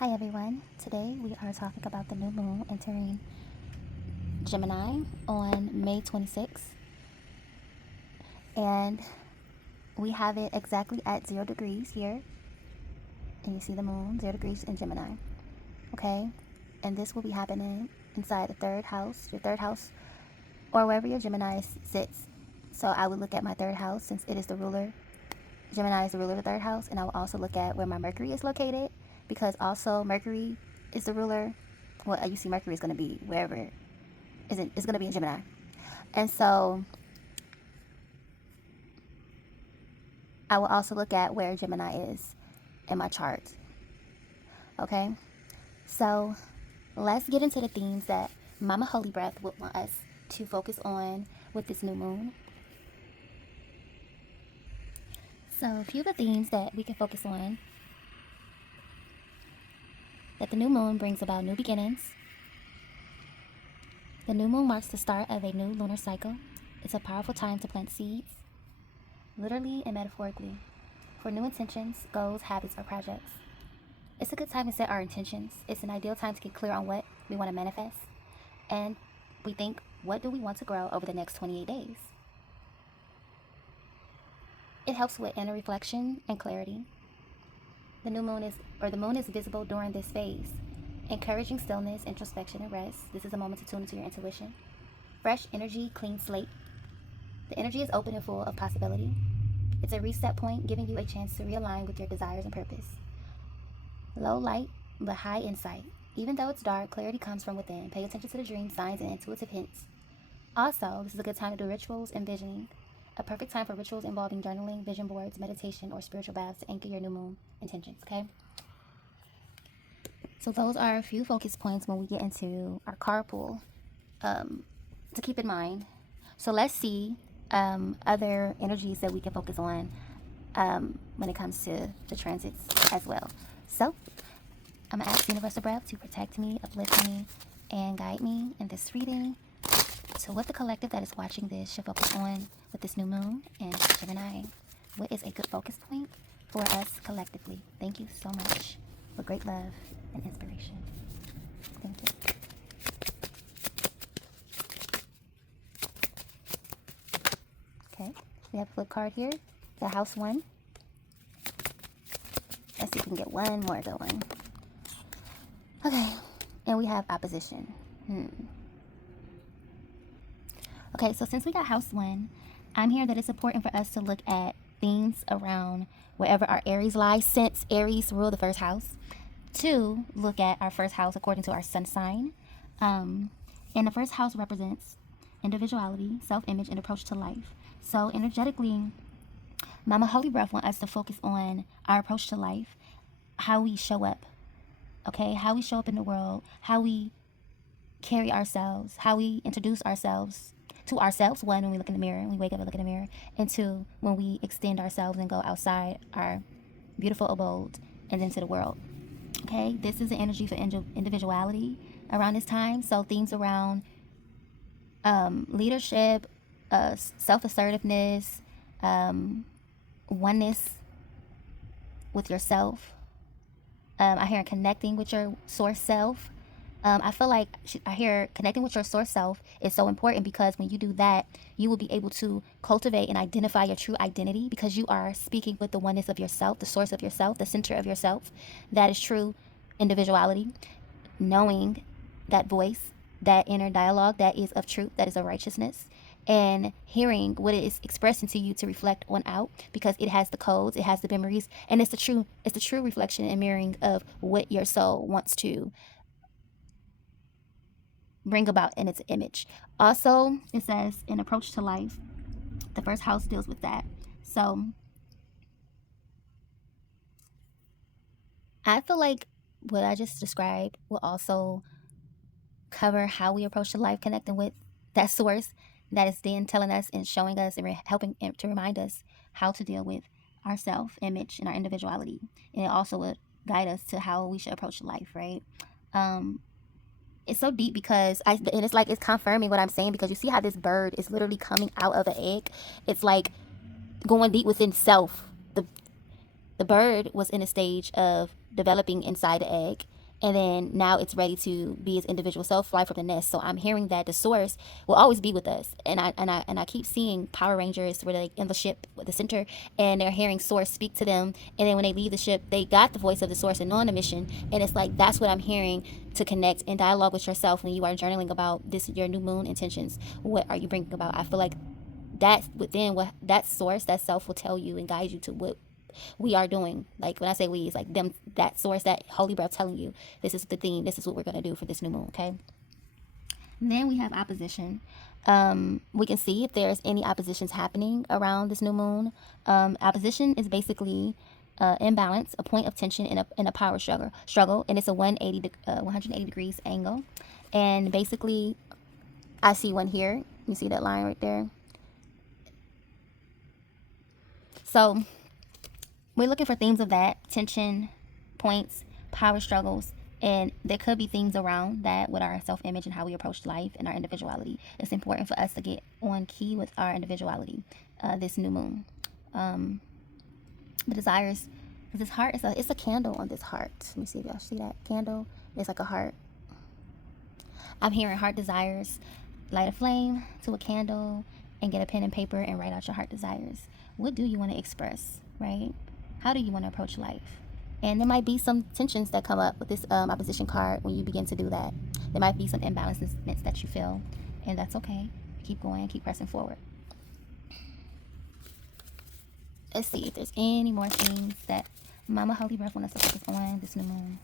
Hi everyone. Today we are talking about the new moon entering Gemini on May 26th. And we have it exactly at 0 degrees here. And you see the moon, 0 degrees in Gemini. Okay? And this will be happening inside the third house, your third house, or wherever your Gemini sits. So I would look at my third house since it is the ruler. Gemini is the ruler of the third house. And I will also look at where my Mercury is located because also Mercury is the ruler. Well, you see Mercury is going to be wherever it's going to be in Gemini. And so I will also look at where Gemini is in my chart. Okay? So let's get into the themes that Mama Holy Breath would want us to focus on with this new moon. So a few of the themes that we can focus on that the new moon brings about new beginnings. The new moon marks the start of a new lunar cycle. It's a powerful time to plant seeds, literally and metaphorically, for new intentions, goals, habits, or projects. It's a good time to set our intentions. It's an ideal time to get clear on what we want to manifest. And we think, what do we want to grow over the next 28 days? It helps with inner reflection and clarity. The moon is visible during this phase, encouraging stillness, introspection, and rest. This is a moment to tune into your intuition. Fresh energy, clean slate. The energy is open and full of possibility. It's a reset point, giving you a chance to realign with your desires and purpose. Low light, but high insight. Even though it's dark, clarity comes from within. Pay attention to the dream signs and intuitive hints. Also, this is a good time to do rituals and visioning. A perfect time for rituals involving journaling, vision boards, meditation, or spiritual baths to anchor your new moon intentions, okay? So those are a few focus points when we get into our carpool to keep in mind. So let's see other energies that we can focus on when it comes to the transits as well. So I'm going to ask Universal Breath to protect me, uplift me, and guide me in this reading. So what the collective that is watching this should focus on with this new moon and Gemini. What is a good focus point for us collectively? Thank you so much for great love and inspiration. Thank you. Okay, we have a flip card here. The house one. Let's see if we can get one more going. Okay, and we have opposition. Okay, so since we got house one, I'm hearing that it's important for us to look at themes around wherever our Aries lies, since Aries rule the first house. To look at our first house according to our sun sign. And the first house represents individuality, self-image, and approach to life. So energetically, Mama Holy Breath wants us to focus on our approach to life, how we show up, okay? How we show up in the world, how we carry ourselves, how we introduce ourselves to ourselves, one, when we look in the mirror, we wake up and look in the mirror, and two, when we extend ourselves and go outside our beautiful abode and into the world. Okay, this is the energy for individuality around this time. So themes around leadership, self-assertiveness, oneness with yourself. I hear connecting with your source self. I feel like I hear connecting with your source self is so important because when you do that, you will be able to cultivate and identify your true identity because you are speaking with the oneness of yourself, the source of yourself, the center of yourself. That is true individuality. Knowing that voice, that inner dialogue that is of truth, that is of righteousness, and hearing what it is expressing to you to reflect on out because it has the codes, it has the memories, and it's the true reflection and mirroring of what your soul wants to bring about in its image. Also, it says an approach to life. The first house deals with that. So I feel like what I just described will also cover how we approach the life, connecting with that source that is then telling us and showing us and helping to remind us how to deal with our self-image and our individuality. And it also would guide us to how we should approach life, right? It's so deep because and it's like it's confirming what I'm saying because you see how this bird is literally coming out of an egg. It's like going deep within self. The bird was in a stage of developing inside the egg, and then now it's ready to be its individual self, fly from the nest. So I'm hearing that the source will always be with us, and I keep seeing Power Rangers where they in the ship with the center, and they're hearing source speak to them, and then when they leave the ship, they got the voice of the source and know on a mission, and it's like that's what I'm hearing, to connect and dialogue with yourself when you are journaling about this, your new moon intentions. What are you bringing about? I feel like that's within what that source, that self will tell you and guide you to what we are doing. Like when I say we, it's like them, that source, that holy breath telling you this is the theme, this is what we're going to do for this new moon. Okay, and then we have opposition. We can see if there's any oppositions happening around this new moon. Opposition is basically imbalance, a point of tension in a power struggle, and it's a 180 degrees angle. And basically, I see one here. You see that line right there? So we're looking for themes of that tension, points, power struggles, and there could be things around that with our self-image and how we approach life and our individuality. It's important for us to get on key with our individuality this new moon. The desires, this heart is it's a candle on this heart. Let me see if y'all see that candle. It's like a heart. I'm hearing heart desires. Light a flame to a candle and get a pen and paper and write out your heart desires. What do you want to express, right? How do you want to approach life? And there might be some tensions that come up with this opposition card when you begin to do that. There might be some imbalances that you feel, and that's okay. Keep going, keep pressing forward. Let's see if there's any more things that Mama Holy Breath wants us to focus on this new moon.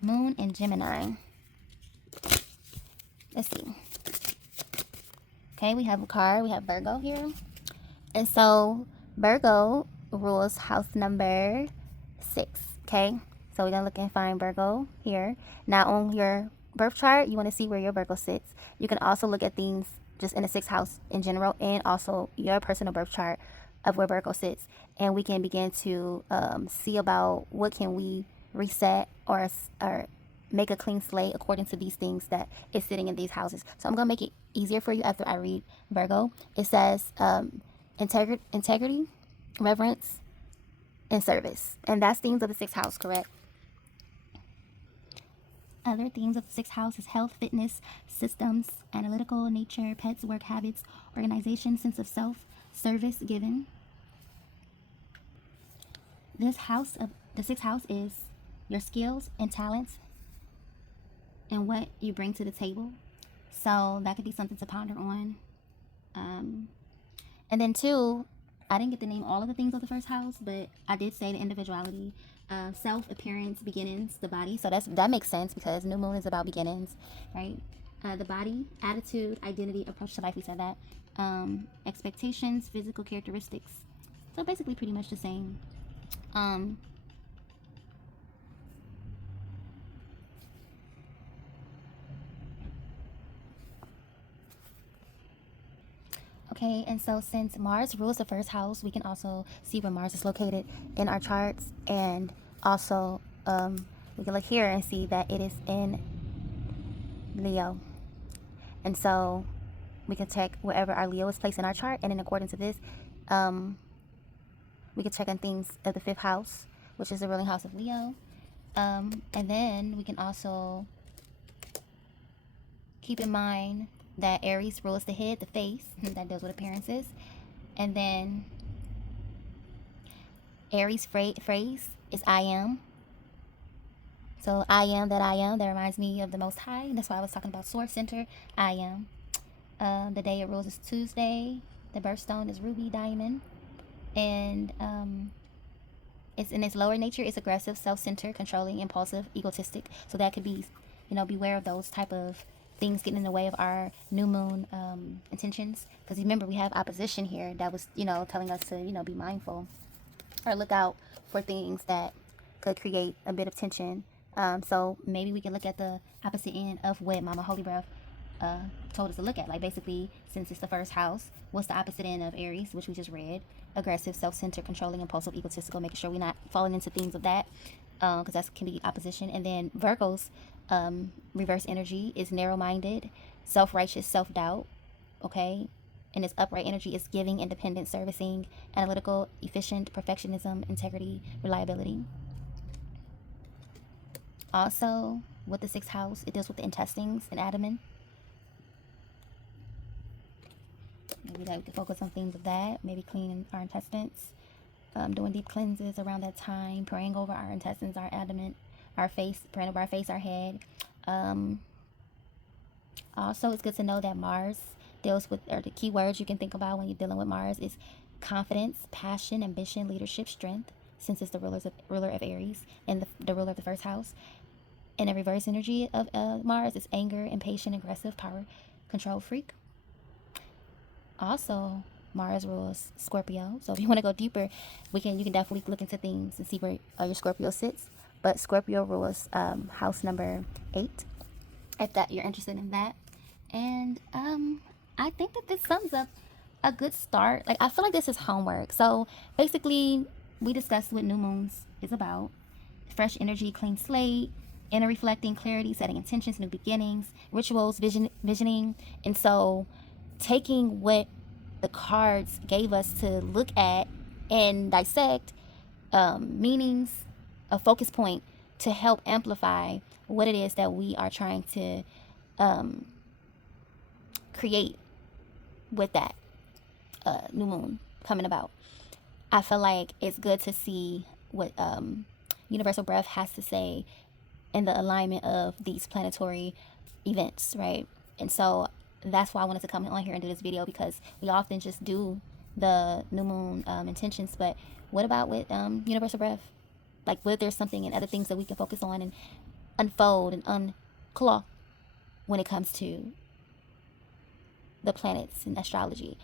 Moon in Gemini. Let's see. Okay, we have a card. We have Virgo here. And so Virgo rules house number 6. Okay, so we're going to look and find Virgo here. Now on your birth chart, you want to see where your Virgo sits. You can also look at things just in the 6th house in general, and also your personal birth chart of where Virgo sits. And we can begin to see about what can we reset or make a clean slate according to these things that is sitting in these houses. So I'm going to make it easier for you after I read Virgo. It says integrity, reverence, and service. And that's themes of the 6th house, correct? Other themes of the 6th house is health, fitness, systems, analytical nature, pets, work habits, organization, sense of self, service given. This house of the 6th house is your skills and talents and what you bring to the table. So that could be something to ponder on. And then 2, I didn't get to name all of the things of the 1st house, but I did say the individuality, self, appearance, beginnings, the body. So that makes sense because new moon is about beginnings, right? The body, attitude, identity, approach to life. We said that. Expectations, physical characteristics. So basically pretty much the same. Okay, and so since Mars rules the 1st house, we can also see where Mars is located in our charts, and also we can look here and see that it is in Leo. And so we can check wherever our Leo is placed in our chart, and in accordance to this, we can check on things of the 5th house, which is the ruling house of Leo. And then we can also keep in mind that Aries rules the head, the face, that deals with appearances. And then Aries phrase is I am. So I am that I am. That reminds me of the Most High. That's why I was talking about Source Center. I am. The day it rules is Tuesday. The birthstone is ruby diamond. And it's in its lower nature. It's aggressive, self-centered, controlling, impulsive, egotistic. So that could be, beware of those type of things getting in the way of our new moon intentions. Because remember, we have opposition here that was, telling us to, be mindful or look out for things that could create a bit of tension. So maybe we can look at the opposite end of what Mama Holy Breath told us to look at. Like basically, since it's the 1st house, what's the opposite end of Aries, which we just read? Aggressive, self-centered, controlling, impulsive, egotistical, making sure we're not falling into things of that, because that can be opposition. And then Virgo's reverse energy is narrow-minded, self-righteous, self-doubt, okay? And its upright energy is giving, independent, servicing, analytical, efficient, perfectionism, integrity, reliability. Also, with the sixth house, it deals with the intestines and abdomen. Maybe that we can focus on things of that. Maybe cleaning our intestines, doing deep cleanses around that time, praying over our intestines, our abdomen, our face, praying over our face, our head. Um, Also, it's good to know that Mars deals with, or the key words you can think about when you're dealing with Mars is confidence, passion, ambition, leadership, strength, since it's the ruler of Aries and the ruler of the first house. And the reverse energy of Mars is anger, impatient, aggressive, power, control freak. Also, Mars rules Scorpio. So if you want to go deeper, you can definitely look into things and see where your Scorpio sits. But Scorpio rules house number 8, if that you're interested in that. And I think that this sums up a good start. Like, I feel like this is homework. So basically, we discussed what new moons is about: fresh energy, clean slate, inner reflecting, clarity, setting intentions, new beginnings, rituals, visioning. And so taking what the cards gave us to look at and dissect, meanings, a focus point to help amplify what it is that we are trying to create with that new moon coming about. I feel like it's good to see what Universal Breath has to say in the alignment of these planetary events, right? And so that's why I wanted to come on here and do this video, because we often just do the new moon intentions, but what about with Universal Breath? Like, what if there's something and other things that we can focus on and unfold and unclaw when it comes to the planets and astrology,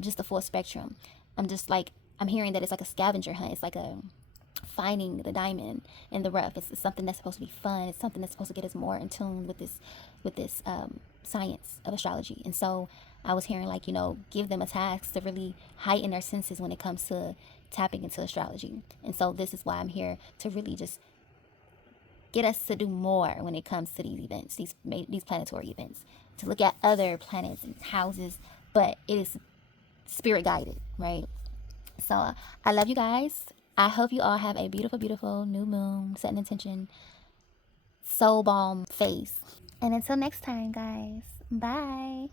just the full spectrum. I'm hearing that it's like a scavenger hunt. It's like a finding the diamond in the rough. It's something that's supposed to be fun. It's something that's supposed to get us more in tune with this science of astrology. And so I was hearing, like, give them a task to really heighten their senses when it comes to tapping into astrology. And so this is why I'm here, to really just get us to do more when it comes to these events, these planetary events, to look at other planets and houses, but it is spirit guided, right? So I love you guys. I hope you all have a beautiful, beautiful new moon, setting intention, soul balm phase. And until next time, guys, bye.